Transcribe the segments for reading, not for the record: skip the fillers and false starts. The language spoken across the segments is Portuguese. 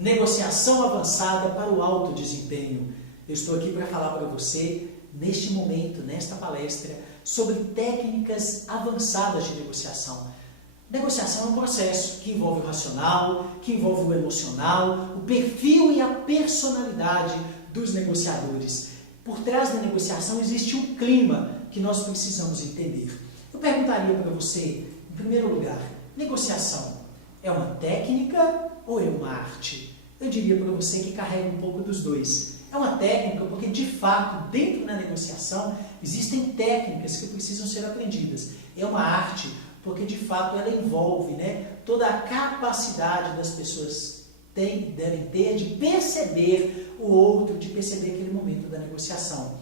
Negociação avançada para o alto desempenho. Eu estou aqui para falar para você, neste momento, nesta palestra, sobre técnicas avançadas de negociação. Negociação é um processo que envolve o racional, que envolve o emocional, o perfil e a personalidade dos negociadores. Por trás da negociação existe um clima que nós precisamos entender. Eu perguntaria para você, em primeiro lugar, negociação é uma técnica ou é uma arte? Eu diria para você que carrega um pouco dos dois. É uma técnica porque, de fato, dentro da negociação, existem técnicas que precisam ser aprendidas. É uma arte porque, de fato, ela envolve, toda a capacidade das pessoas devem ter de perceber o outro, de perceber aquele momento da negociação.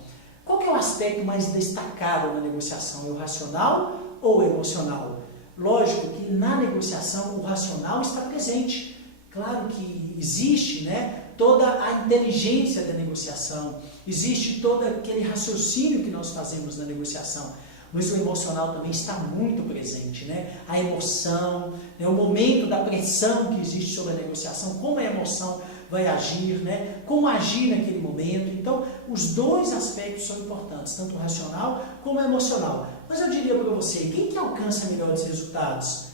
Qual que é o aspecto mais destacado na negociação? É o racional ou o emocional? Lógico que na negociação o racional está presente. Claro que existe, toda a inteligência da negociação, existe todo aquele raciocínio que nós fazemos na negociação, mas o emocional também está muito presente, A emoção, o momento da pressão que existe sobre a negociação, como a emoção vai agir, como agir naquele momento. Então, os dois aspectos são importantes, tanto o racional como o emocional. Mas eu diria para você, quem que alcança melhores resultados?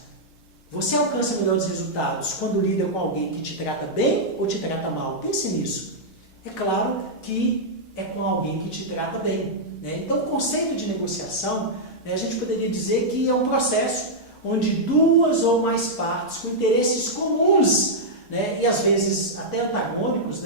Você alcança melhores resultados quando lida com alguém que te trata bem ou te trata mal? Pense nisso. É claro que é com alguém que te trata bem. Então, o conceito de negociação, a gente poderia dizer que é um processo onde duas ou mais partes com interesses comuns, e às vezes até antagônicos,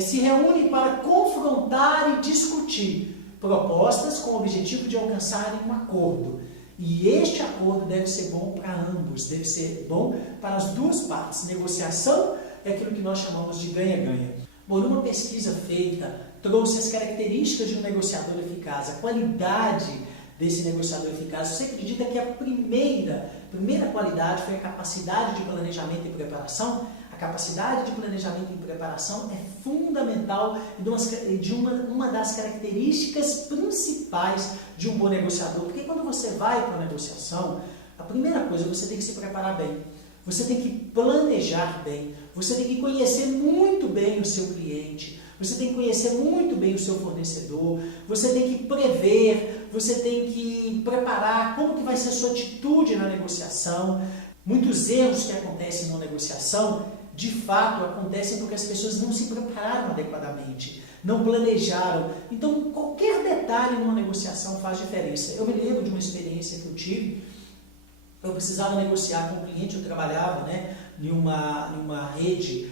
se reúnem para confrontar e discutir propostas com o objetivo de alcançarem um acordo. E este acordo deve ser bom para ambos, deve ser bom para as duas partes. Negociação é aquilo que nós chamamos de ganha-ganha. Bom, numa pesquisa feita, trouxe as características de um negociador eficaz, a qualidade desse negociador eficaz. Você acredita que a primeira qualidade foi a capacidade de planejamento e preparação? A capacidade de planejamento e preparação é fundamental de uma das características principais de um bom negociador. Porque quando você vai para a negociação, a primeira coisa, você tem que se preparar bem. Você tem que planejar bem. Você tem que conhecer muito bem o seu cliente. Você tem que conhecer muito bem o seu fornecedor. Você tem que prever. Você tem que preparar como que vai ser a sua atitude na negociação. Muitos erros que acontecem na negociação, de fato, acontecem porque as pessoas não se prepararam adequadamente, não planejaram. Então, qualquer detalhe numa negociação faz diferença. Eu me lembro de uma experiência que eu tive. Eu precisava negociar com um cliente, eu trabalhava em uma rede,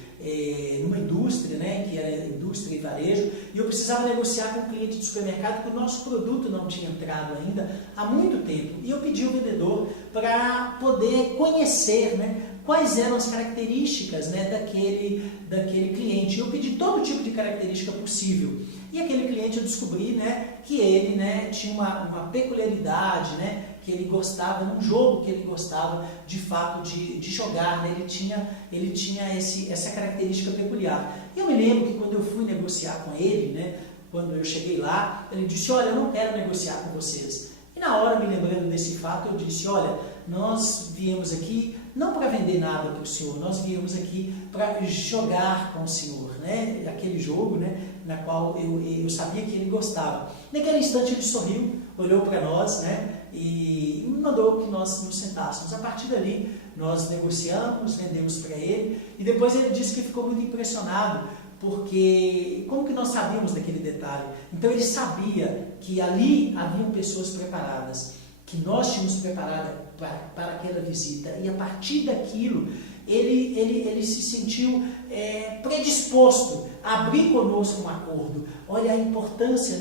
numa indústria, que era indústria e varejo, e eu precisava negociar com um cliente de supermercado porque o nosso produto não tinha entrado ainda há muito tempo. E eu pedi ao vendedor para poder conhecer, quais eram as características daquele cliente. Eu pedi todo tipo de característica possível. E aquele cliente eu descobri que ele tinha uma peculiaridade, que ele gostava, num jogo que ele gostava de fato de jogar, ele tinha essa característica peculiar. E eu me lembro que quando eu fui negociar com ele, quando eu cheguei lá, ele disse: olha, eu não quero negociar com vocês. E na hora, me lembrando desse fato, eu disse: olha, nós viemos aqui não para vender nada para o senhor, nós viemos aqui para jogar com o senhor, aquele jogo, na qual eu sabia que ele gostava. Naquele instante ele sorriu, olhou para nós, e me mandou que nós nos sentássemos. A partir dali, nós negociamos, vendemos para ele, e depois ele disse que ficou muito impressionado, porque como que nós sabíamos daquele detalhe? Então ele sabia que ali haviam pessoas preparadas, que nós tínhamos preparado para aquela visita, e a partir daquilo ele se sentiu predisposto a abrir conosco um acordo. Olha a importância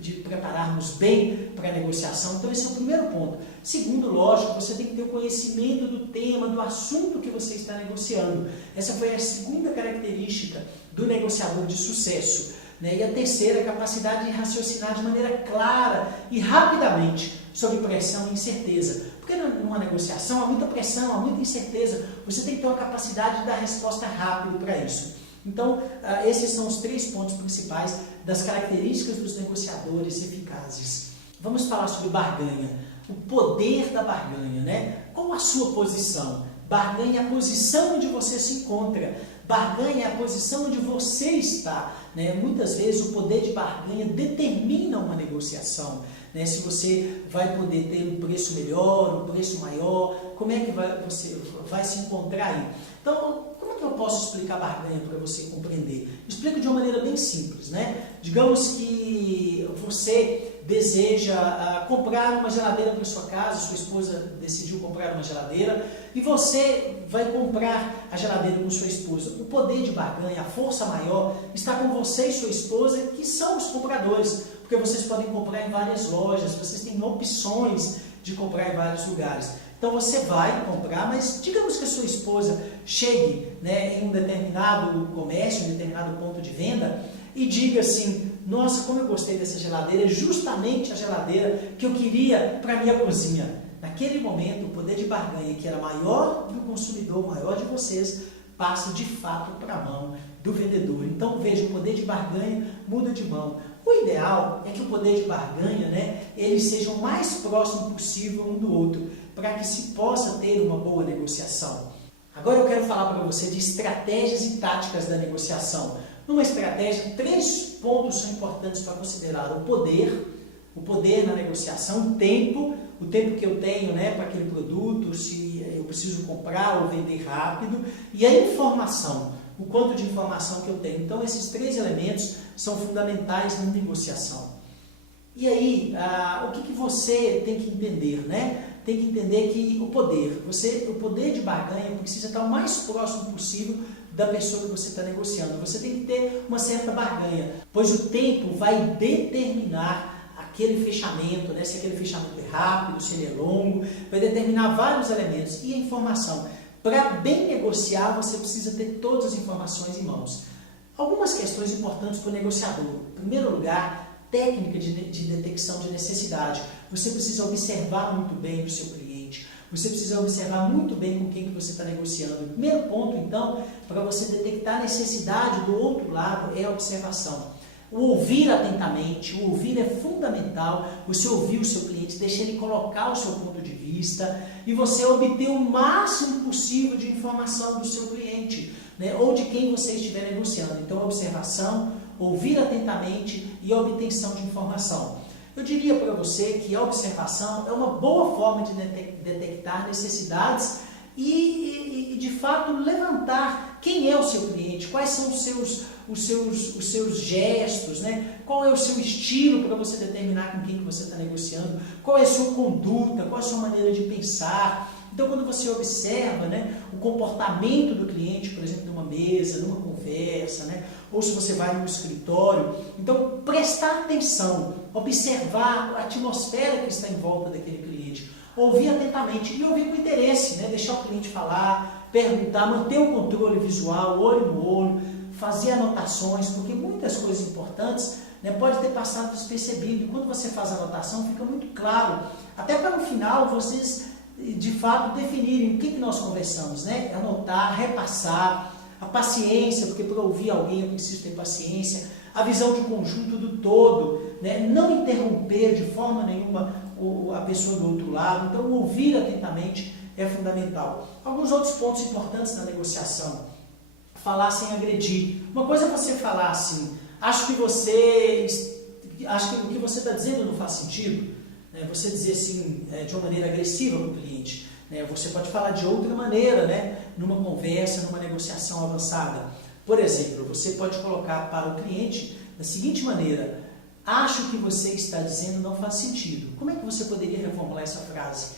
de prepararmos bem para a negociação. Então esse é o primeiro ponto. Segundo, lógico, você tem que ter o conhecimento do tema, do assunto que você está negociando. Essa foi a segunda característica do negociador de sucesso. E a terceira, a capacidade de raciocinar de maneira clara e rapidamente sob pressão e incerteza. Porque numa negociação há muita pressão, há muita incerteza. Você tem que ter uma capacidade de dar resposta rápido para isso. Então, esses são os 3 pontos principais das características dos negociadores eficazes. Vamos falar sobre barganha, o poder da barganha, Qual a sua posição? Barganha é a posição onde você se encontra Barganha é a posição onde você está, né? Muitas vezes o poder de barganha determina uma negociação, né? Se você vai poder ter um preço melhor, um preço maior, como é que você vai se encontrar aí? Então, como é que eu posso explicar barganha para você compreender? Explico de uma maneira bem simples, né? Digamos que você deseja comprar uma geladeira para sua casa, sua esposa decidiu comprar uma geladeira e você vai comprar a geladeira com sua esposa. O poder de barganha, a força maior, está com você e sua esposa, que são os compradores, porque vocês podem comprar em várias lojas, vocês têm opções de comprar em vários lugares. Então você vai comprar, mas digamos que a sua esposa chegue, né, em um determinado comércio, em um determinado ponto de venda e diga assim: nossa, como eu gostei dessa geladeira, é justamente a geladeira que eu queria para a minha cozinha. Naquele momento, o poder de barganha, que era maior do consumidor, maior de vocês, passa de fato para a mão do vendedor. Então veja, o poder de barganha muda de mão. O ideal é que o poder de barganha, né, ele seja o mais próximo possível um do outro, para que se possa ter uma boa negociação. Agora eu quero falar para você de estratégias e táticas da negociação. Numa estratégia, 3 pontos são importantes para considerar: o poder na negociação, o tempo que eu tenho, né, para aquele produto, se eu preciso comprar ou vender rápido, e a informação, o quanto de informação que eu tenho. Então esses 3 elementos são fundamentais na negociação. E aí, o que você tem que entender, né? Tem que entender que o poder de barganha precisa estar o mais próximo possível da pessoa que você está negociando. Você tem que ter uma certa barganha, pois o tempo vai determinar aquele fechamento, né? Se aquele fechamento é rápido, se ele é longo, vai determinar vários elementos. E a informação, para bem negociar, você precisa ter todas as informações em mãos. Algumas questões importantes para o negociador. Em primeiro lugar, técnica de detecção de necessidade. Você precisa observar muito bem o seu cliente, você precisa observar muito bem com quem que você está negociando. O primeiro ponto, então, para você detectar a necessidade do outro lado é a observação. O ouvir atentamente, o ouvir é fundamental, você ouvir o seu cliente, deixar ele colocar o seu ponto de vista e você obter o máximo possível de informação do seu cliente, né, ou de quem você estiver negociando. Então, observação, ouvir atentamente e a obtenção de informação. Eu diria para você que a observação é uma boa forma de detectar necessidades e de fato, levantar quem é o seu cliente, quais são os seus gestos, né? Qual é o seu estilo para você determinar com quem que você está negociando, qual é a sua conduta, qual é a sua maneira de pensar. Então, quando você observa, né, o comportamento do cliente, por exemplo, numa mesa, numa conversa, né, ou se você vai no escritório, então prestar atenção, observar a atmosfera que está em volta daquele cliente, ouvir atentamente e ouvir com interesse, né, deixar o cliente falar, perguntar, manter o controle visual, olho no olho, fazer anotações, porque muitas coisas importantes, né, pode ter passado despercebido. E quando você faz a anotação, fica muito claro, até para no final vocês de fato definirem o que nós conversamos, né? Anotar, repassar, a paciência, porque para ouvir alguém eu preciso ter paciência, a visão de conjunto do todo, né? Não interromper de forma nenhuma a pessoa do outro lado. Então ouvir atentamente é fundamental. Alguns outros pontos importantes na negociação: falar sem agredir. Uma coisa é você falar assim: acho que o que você está dizendo não faz sentido. Você dizer assim, de uma maneira agressiva para o cliente. Você pode falar de outra maneira, né? Numa conversa, numa negociação avançada. Por exemplo, você pode colocar para o cliente da seguinte maneira: acho que o que você está dizendo não faz sentido. Como é que você poderia reformular essa frase?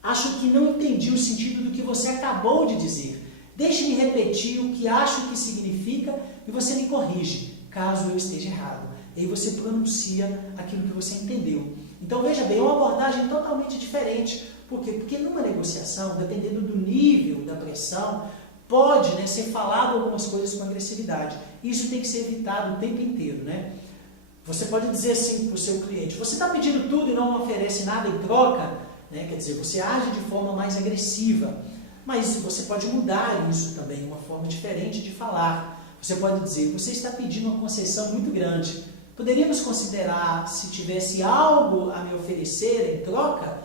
Acho que não entendi o sentido do que você acabou de dizer. Deixe-me repetir o que acho que significa e você me corrige, caso eu esteja errado. E aí você pronuncia aquilo que você entendeu. Então veja bem, é uma abordagem totalmente diferente. Por quê? Porque numa negociação, dependendo do nível da pressão, pode, né, ser falado algumas coisas com agressividade. Isso tem que ser evitado o tempo inteiro, né? Você pode dizer assim para o seu cliente: você está pedindo tudo e não oferece nada em troca? Né? Quer dizer, você age de forma mais agressiva. Mas você pode mudar isso também, uma forma diferente de falar. Você pode dizer: você está pedindo uma concessão muito grande. Poderíamos considerar se tivesse algo a me oferecer em troca?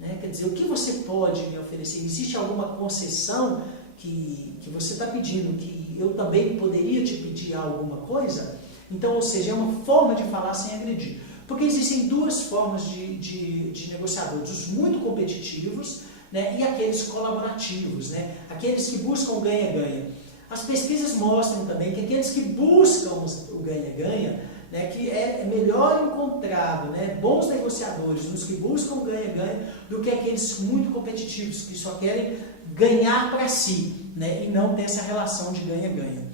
Né? Quer dizer, o que você pode me oferecer? Existe alguma concessão que você está pedindo, que e eu também poderia te pedir alguma coisa? Então, ou seja, é uma forma de falar sem agredir. Porque existem duas formas de negociadores, os muito competitivos, né, e aqueles colaborativos, né, aqueles que buscam ganha-ganha. As pesquisas mostram também que aqueles que buscam o ganha-ganha, né, que é melhor encontrado, né, bons negociadores nos que buscam ganha-ganha do que aqueles muito competitivos, que só querem ganhar para si, né, e não ter essa relação de ganha-ganha.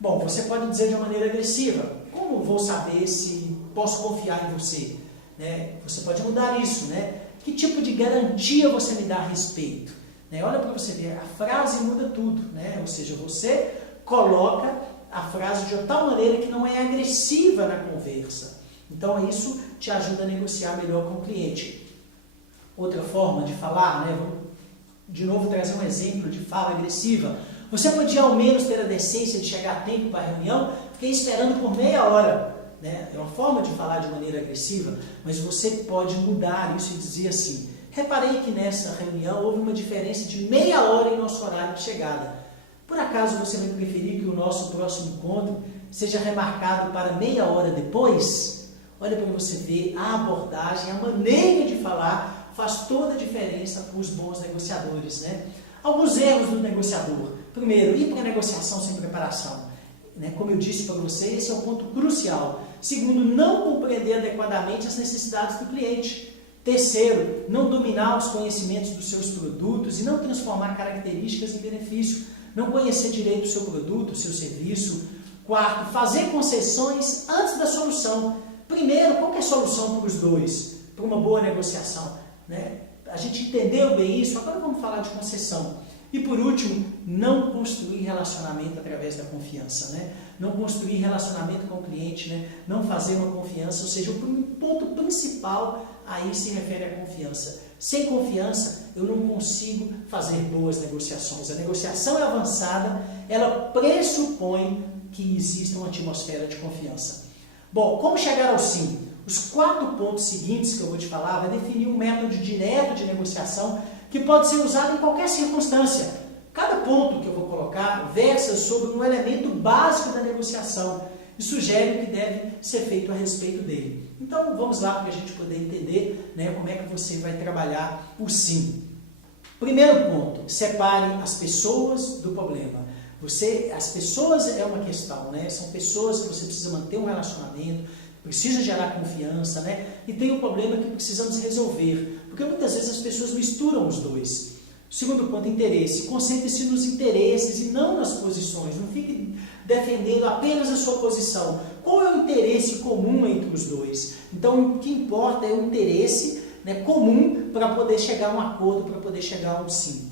Bom, você pode dizer de uma maneira agressiva: como vou saber se posso confiar em você? Né? Você pode mudar isso, né? Que tipo de garantia você me dá a respeito? Né? Olha para você ver, a frase muda tudo, né? Ou seja, você coloca a frase de tal maneira que não é agressiva na conversa. Então isso te ajuda a negociar melhor com o cliente. Outra forma de falar, né? Vou de novo trazer um exemplo de fala agressiva. Você podia ao menos ter a decência de chegar a tempo para a reunião? Fiquei esperando por meia hora. Né? É uma forma de falar de maneira agressiva, mas você pode mudar isso e dizer assim: reparei que nessa reunião houve uma diferença de meia hora em nosso horário de chegada. Por acaso você vai preferir que o nosso próximo encontro seja remarcado para meia hora depois? Olha para você ver, a abordagem, a maneira de falar faz toda a diferença para os bons negociadores. Né? Alguns erros do negociador. Primeiro, ir para a negociação sem preparação. Né? Como eu disse para você, esse é o ponto crucial. Segundo, não compreender adequadamente as necessidades do cliente. Terceiro, não dominar os conhecimentos dos seus produtos e não transformar características em benefício. Não conhecer direito o seu produto, o seu serviço. Quarto, fazer concessões antes da solução. Primeiro, qual que é a solução para os dois? Para uma boa negociação. Né? A gente entendeu bem isso, agora vamos falar de concessão. E por último, não construir relacionamento através da confiança, né? Não construir relacionamento com o cliente, né? Não fazer uma confiança, ou seja, o ponto principal aí se refere à confiança. Sem confiança, eu não consigo fazer boas negociações. A negociação avançada, ela pressupõe que exista uma atmosfera de confiança. Bom, como chegar ao sim? Os 4 pontos seguintes que eu vou te falar vai definir um método direto de negociação que pode ser usado em qualquer circunstância. Cada ponto que eu vou colocar versa sobre um elemento básico da negociação e sugere o que deve ser feito a respeito dele. Então vamos lá para a gente poder entender, né, como é que você vai trabalhar o sim. Primeiro ponto, separe as pessoas do problema. As pessoas é uma questão, né? São pessoas que você precisa manter um relacionamento, precisa gerar confiança, né? E tem um problema que precisamos resolver, porque muitas vezes as pessoas misturam os dois. Segundo ponto, interesse. Concentre-se nos interesses e não nas posições. Não fique defendendo apenas a sua posição. Qual é o interesse comum entre os dois? Então, o que importa é o interesse, né, comum para poder chegar a um acordo, para poder chegar a um sim.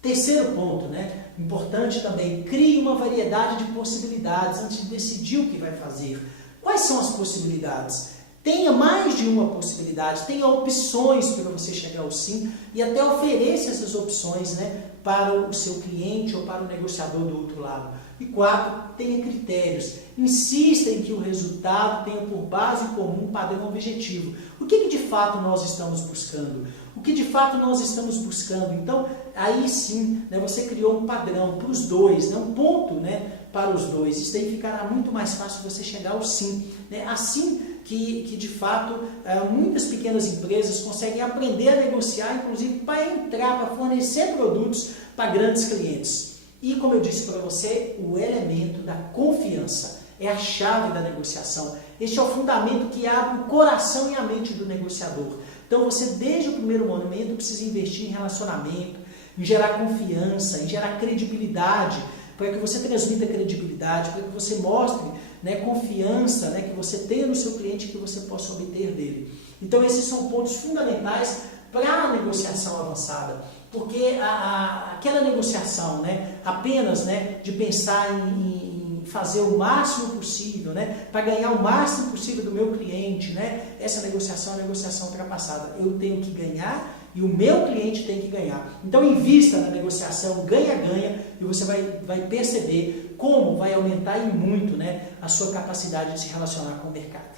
Terceiro ponto, né, importante também, crie uma variedade de possibilidades antes de decidir o que vai fazer. Quais são as possibilidades? Tenha mais de uma possibilidade, tenha opções para você chegar ao sim e até ofereça essas opções, né, para o seu cliente ou para o negociador do outro lado. E 4, tenha critérios. Insista em que o resultado tenha por base comum um padrão objetivo. O que de fato nós estamos buscando? O que de fato nós estamos buscando? Então, aí sim, né, você criou um padrão para os dois, né, um ponto, né, para os dois. Isso daí ficará muito mais fácil você chegar ao sim. Né? Assim que de fato, muitas pequenas empresas conseguem aprender a negociar, inclusive para entrar, para fornecer produtos para grandes clientes. E como eu disse para você, o elemento da confiança é a chave da negociação. Este é o fundamento que abre o coração e a mente do negociador. Então você, desde o primeiro momento, precisa investir em relacionamento, em gerar confiança, em gerar credibilidade, para que você transmita credibilidade, para que você mostre, né, confiança, né, que você tenha no seu cliente e que você possa obter dele. Então esses são pontos fundamentais para a negociação avançada, porque aquela negociação, né, apenas, né, de pensar em fazer o máximo possível, né, para ganhar o máximo possível do meu cliente, né, essa negociação é uma negociação ultrapassada. Eu tenho que ganhar e o meu cliente tem que ganhar. Então invista na negociação ganha-ganha e você vai perceber como vai aumentar e muito, né, a sua capacidade de se relacionar com o mercado.